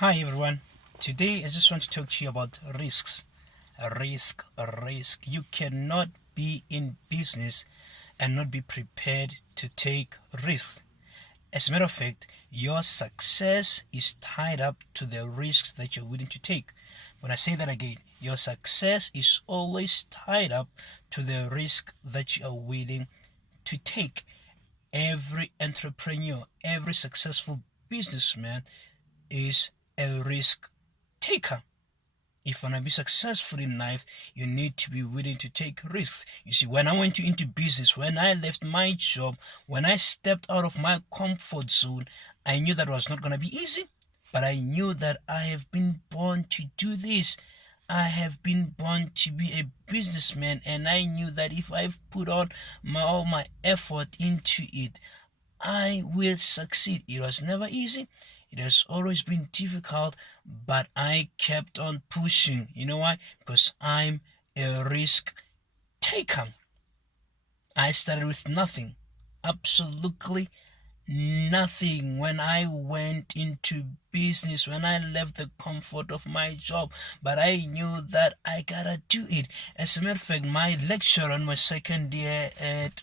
Hi everyone. Today I just want to talk to you about risks. A risk. You cannot be in business and not be prepared to take risks. As a matter of fact, your success is tied up to the risks that you're willing to take. When I say that again, your success is always tied up to the risk that you are willing to take. Every entrepreneur, every successful businessman is a risk taker. If you want to be successful in life, you need to be willing to take risks. You see, when I went into business, when I left my job, when I stepped out of my comfort zone, I knew that was not going to be easy, but I knew that I have been born to do this. I have been born to be a businessman, and I knew that if I've put on all my effort into it, I will succeed. It was never easy. It has always been difficult, but I kept on pushing. You know why? Because I'm a risk taker. I started with nothing, absolutely nothing when I went into business, when I left the comfort of my job, but I knew that I gotta do it. As a matter of fact, my lecturer on my second year at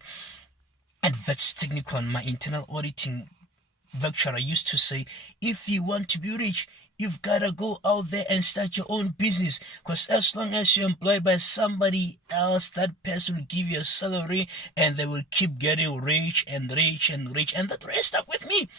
Vets Technicon, my internal auditing lecturer used to say, if you want to be rich, you've got to go out there and start your own business. Because as long as you're employed by somebody else, that person will give you a salary and they will keep getting rich and rich and rich. And that really stuck with me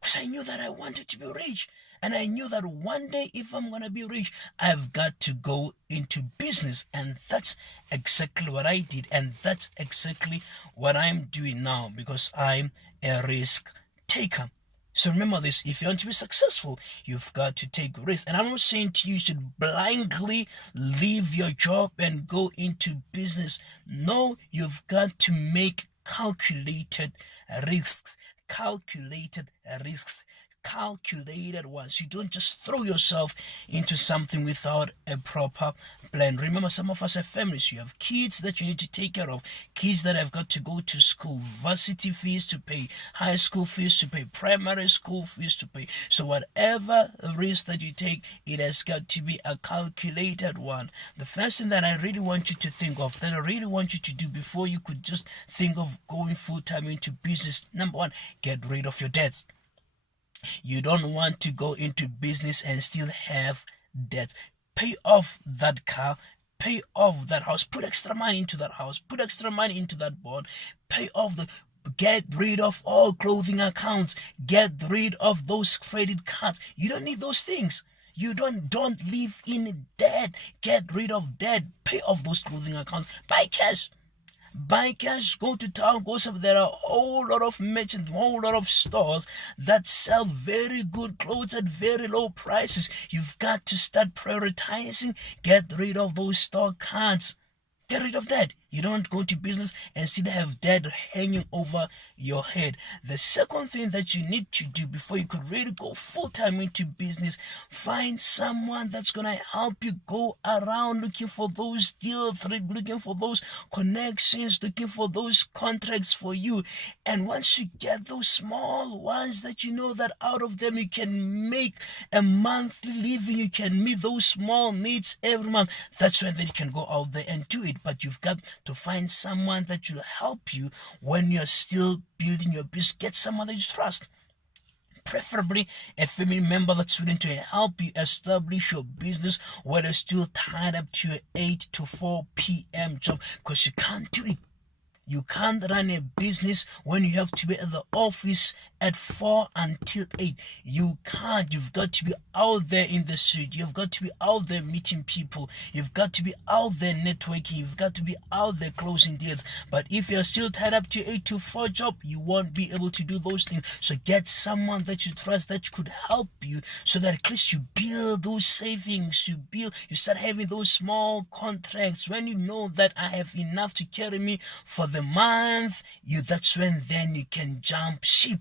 because I knew that I wanted to be rich. And I knew that one day, if I'm going to be rich, I've got to go into business. And that's exactly what I did. And that's exactly what I'm doing now because I'm a risk taker. So remember this, if you want to be successful, you've got to take risks. And I'm not saying to you should blindly leave your job and go into business. No, you've got to make calculated risks. Calculated risks. Calculated ones. You don't just throw yourself into something without a proper plan. Remember, some of us have families. You have kids that you need to take care of, kids that have got to go to school, varsity fees to pay, high school fees to pay, primary school fees to pay. So whatever risk that you take, it has got to be a calculated one. The first thing that I really want you to think of, that I really want you to do before you could just think of going full time into business, number one, get rid of your debts. You don't want to go into business and still have debt. Pay off that car, pay off that house, put extra money into that house, put extra money into that bond, pay off get rid of all clothing accounts, get rid of those credit cards. You don't need those things. You don't live in debt. Get rid of debt, pay off those clothing accounts, buy cash. Buy cash, go to town, go somewhere. There are a whole lot of merchants, a whole lot of stores that sell very good clothes at very low prices. You've got to start prioritizing. Get rid of those store cards. Get rid of that. You don't go to business and still have debt hanging over your head. The second thing that you need to do before you could really go full time into business, find someone that's going to help you go around looking for those deals, looking for those connections, looking for those contracts for you. And once you get those small ones that you know that out of them you can make a monthly living, you can meet those small needs every month, that's when you can go out there and do it. But you've got to find someone that will help you when you're still building your business. Get someone that you trust, preferably a family member that's willing to help you establish your business while you're still tied up to your 8 to 4 p.m. job, because you can't do it. You can't run a business when you have to be at the office at 4 until 8. You can't. You've got to be out there in the street. You've got to be out there meeting people. You've got to be out there networking. You've got to be out there closing deals. But if you're still tied up to 8 to 4 job, you won't be able to do those things. So get someone that you trust that could help you, so that at least you build those savings. You start having those small contracts. When you know that I have enough to carry me for the month, that's when then you can jump ship.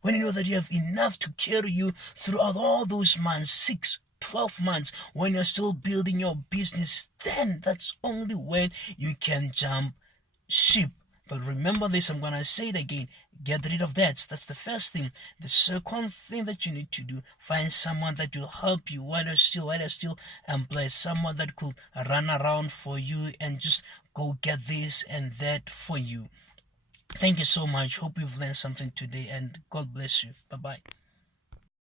When you know that you have enough to carry you throughout all those months, 6, 12 months, when you're still building your business, then that's only when you can jump ship. But remember this, I'm going to say it again. Get rid of debts. That's the first thing. The second thing that you need to do, find someone that will help you while you're still employed. Someone that could run around for you and just go get this and that for you. Thank you so much. Hope you've learned something today, and God bless you. Bye-bye.